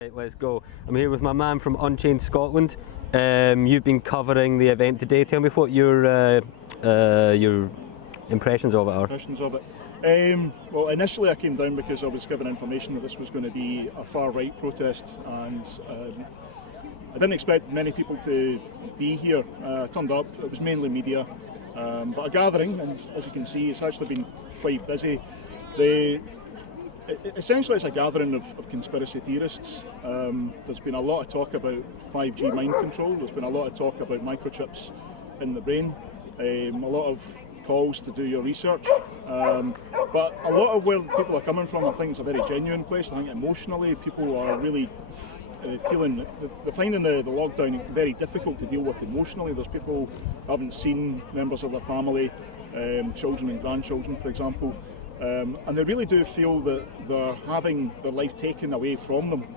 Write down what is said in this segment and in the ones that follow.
Right, let's go. I'm here with my man from Unchained Scotland. You've been covering the event today. Tell me what your impressions of it are. Well, initially I came down because I was given information that this was going to be a far-right protest, and I didn't expect many people to be here. Turned up, it was mainly media, but a gathering, and as you can see, it's actually been quite busy. Essentially, it's a gathering of conspiracy theorists. There's been a lot of talk about 5G mind control. There's been a lot of talk about microchips in the brain. A lot of calls to do your research. But a lot of where people are coming from, I think it's a very genuine place. I think emotionally, people are really they're finding the lockdown very difficult to deal with emotionally. There's people who haven't seen members of their family, children and grandchildren, for example. And they really do feel that they're having their life taken away from them.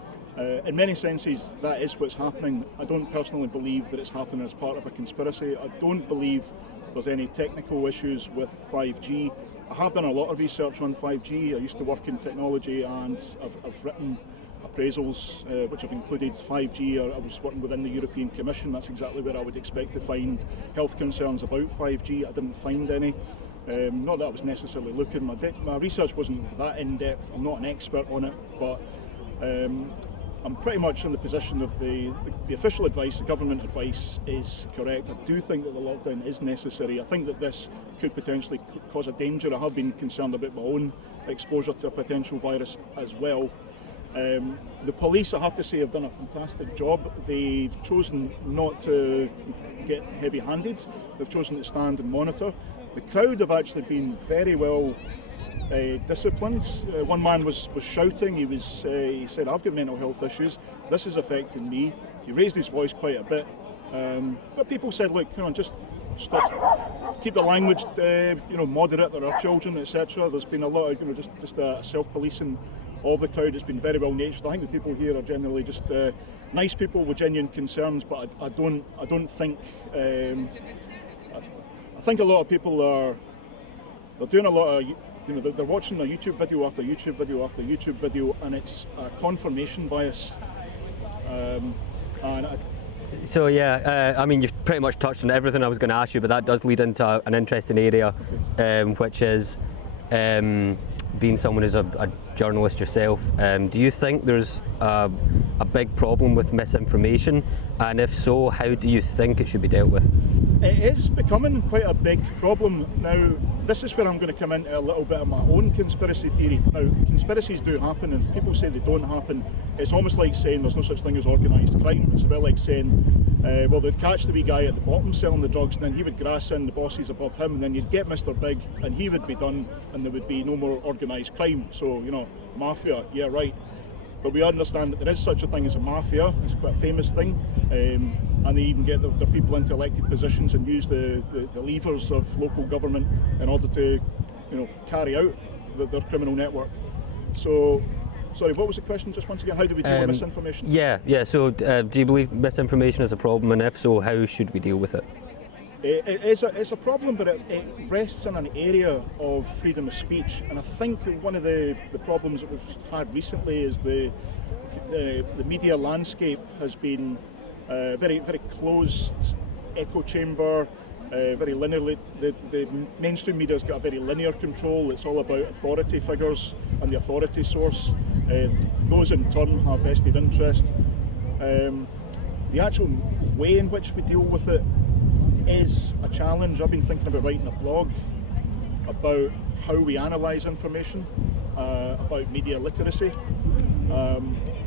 In many senses, that is what's happening. I don't personally believe that it's happening as part of a conspiracy. I don't believe there's any technical issues with 5G. I have done a lot of research on 5G. I used to work in technology, and I've written appraisals which have included 5G. I was working within the European Commission. That's exactly where I would expect to find health concerns about 5G. I didn't find any. Not that I was necessarily looking. My research wasn't that in-depth. I'm not an expert on it, but I'm pretty much in the position of the official advice, the government advice is correct. I do think that the lockdown is necessary. I think that this could potentially cause a danger. I have been concerned about my own exposure to a potential virus as well. The police, I have to say, have done a fantastic job. They've chosen not to get heavy-handed. They've chosen to stand and monitor. The crowd have actually been very well disciplined. One man was shouting. He said, "I've got mental health issues. This is affecting me." He raised his voice quite a bit, but people said, "Look, come on, just stop. Keep the language, moderate. There are children, etc." There's been a lot of just self-policing of the crowd. It's been very well natured. I think the people here are generally just nice people with genuine concerns, but I don't think. I think a lot of people they're doing a lot of, they're watching a YouTube video after YouTube video after YouTube video, and it's a confirmation bias. So yeah, I mean, you've pretty much touched on everything I was going to ask you, but that does lead into an interesting area, which is being someone who's a journalist yourself. Do you think there's a big problem with misinformation, and if so, how do you think it should be dealt with? It is becoming quite a big problem now. This is where I'm going to come into a little bit of my own conspiracy theory. Now, conspiracies do happen, and if people say they don't happen, it's almost like saying there's no such thing as organised crime. It's a bit like saying, well, they'd catch the wee guy at the bottom selling the drugs, and then he would grass in the bosses above him, and then you'd get Mr. Big, and he would be done, and there would be no more organised crime. So, mafia, yeah, right. But we understand that there is such a thing as a mafia. It's quite a famous thing. And they even get their people into elected positions and use the levers of local government in order to, carry out their criminal network. So, sorry, what was the question just once again? How do we deal with misinformation? Yeah. So, do you believe misinformation is a problem, and if so, how should we deal with it? It's a problem, but it rests in an area of freedom of speech, and I think one of the problems that we've had recently is the media landscape has been very, very closed echo chamber, very linear. The mainstream media's got a very linear control. It's all about authority figures and the authority source. Those in turn have vested interest. The actual way in which we deal with it is a challenge. I've been thinking about writing a blog about how we analyse information, about media literacy,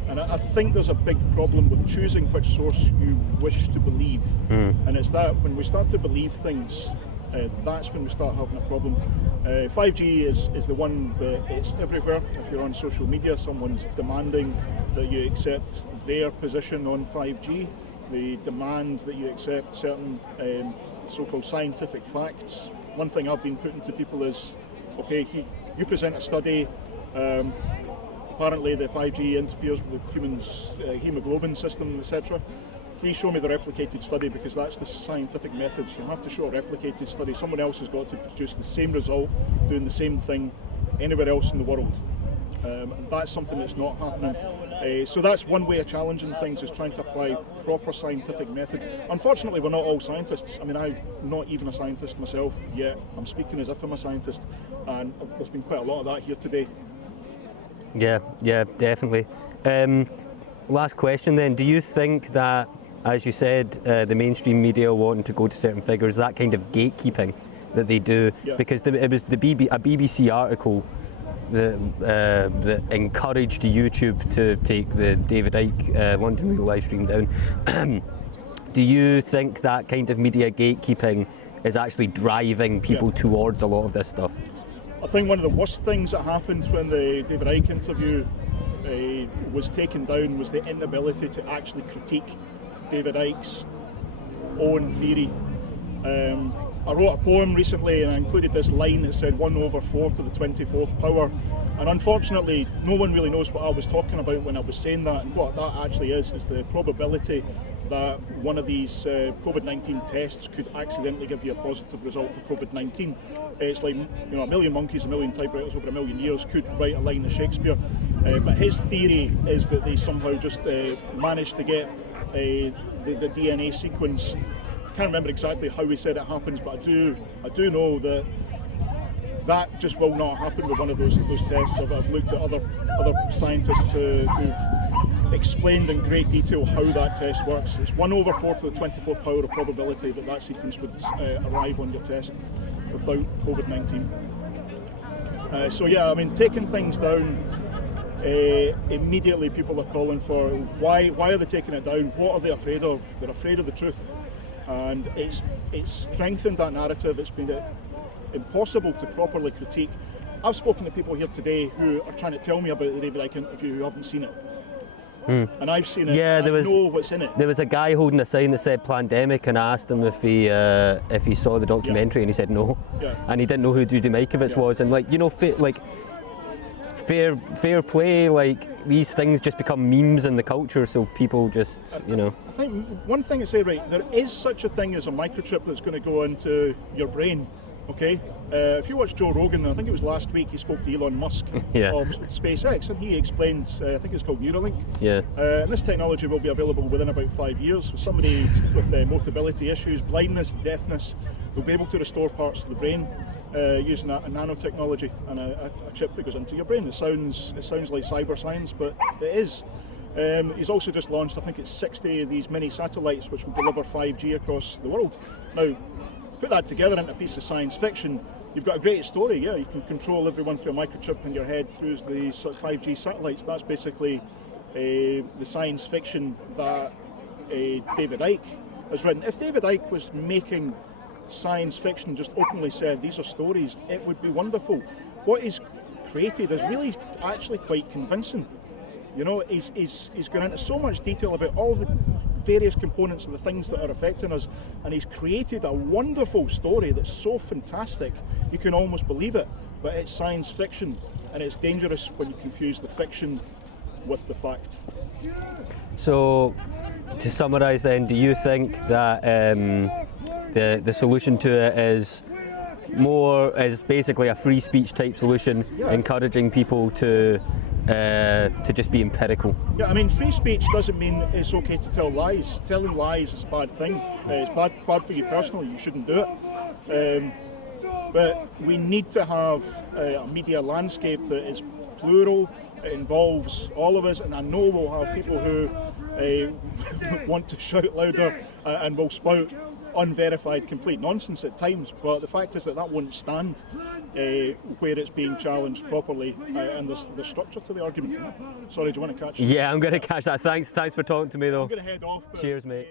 and I think there's a big problem with choosing which source you wish to believe, and it's that when we start to believe things, that's when we start having a problem. 5G is the one that it's everywhere. If you're on social media, someone's demanding that you accept their position on 5G. They demand that you accept certain so-called scientific facts. One thing I've been putting to people is, okay, you present a study, apparently the 5G interferes with the human's hemoglobin system, etc. Please show me the replicated study, because that's the scientific method. You have to show a replicated study. Someone else has got to produce the same result, doing the same thing anywhere else in the world. And that's something that's not happening. So that's one way of challenging things, is trying to apply proper scientific method. Unfortunately, we're not all scientists. I mean, I'm not even a scientist myself yet. I'm speaking as if I'm a scientist, and there's been quite a lot of that here today. Yeah, definitely. Last question then, do you think that, as you said, the mainstream media wanting to go to certain figures, that kind of gatekeeping that they do, because it was a BBC article that encouraged YouTube to take the David Icke London Real live stream down. Do you think that kind of media gatekeeping is actually driving people towards a lot of this stuff? I think one of the worst things that happened when the David Icke interview was taken down was the inability to actually critique David Icke's own theory. I wrote a poem recently and I included this line that said 1/4 to the 24th power, and unfortunately no one really knows what I was talking about when I was saying that, and what that actually is the probability that one of these COVID-19 tests could accidentally give you a positive result for COVID-19. It's like, a million monkeys, a million typewriters over a million years could write a line of Shakespeare, but his theory is that they somehow just managed to get the DNA sequence. I can't remember exactly how he said it happens, but I do know that just will not happen with one of those tests. I've looked at other scientists who've explained in great detail how that test works. It's 1/4 to the 24th power of probability that sequence would arrive on your test without COVID-19. So yeah, I mean, taking things down, immediately people are calling for why are they taking it down? What are they afraid of? They're afraid of the truth. And it's strengthened that narrative. It's been impossible to properly critique. I've spoken to people here today who are trying to tell me about the David Icke interview who haven't seen it. And I've seen it. Yeah, I know what's in it. There was a guy holding a sign that said "Plandemic," and I asked him if he saw the documentary, and he said no. And he didn't know who Judy Mikovits was, and fair play, like these things just become memes in the culture, so people just, I think one thing to say, right, there is such a thing as a microchip that's going to go into your brain, okay? If you watch Joe Rogan, I think it was last week, he spoke to Elon Musk of SpaceX, and he explained, I think it's called Neuralink. And this technology will be available within about 5 years. So somebody with mobility issues, blindness, deafness, will be able to restore parts of the brain using a nanotechnology and a chip that goes into your brain. It sounds like cyber science, but it is. He's also just launched, I think it's 60 of these mini satellites which will deliver 5G across the world. Now, put that together into a piece of science fiction, you've got a great story. Yeah, you can control everyone through a microchip in your head through these 5G satellites. That's basically the science fiction that David Icke has written. If David Icke was making science fiction, just openly said these are stories, it would be wonderful. What he's created is really actually quite convincing. He's gone into so much detail about all the various components of the things that are affecting us, and he's created a wonderful story that's so fantastic you can almost believe it, but it's science fiction, and it's dangerous when you confuse the fiction with the fact. So, to summarise then, do you think that the solution to it is basically a free speech type solution, encouraging people to just be empirical? Yeah, I mean, free speech doesn't mean it's okay to tell lies. Telling lies is a bad thing. It's bad for you personally. You shouldn't do it. But we need to have a media landscape that is plural. It involves all of us, and I know we'll have people who want to shout louder and will spout unverified complete nonsense at times, but the fact is that won't stand where it's being challenged properly, and there's structure to the argument. Sorry, do you want to catch? Yeah, I'm going to catch that. Thanks for talking to me though. I'm going to head off. Cheers, mate.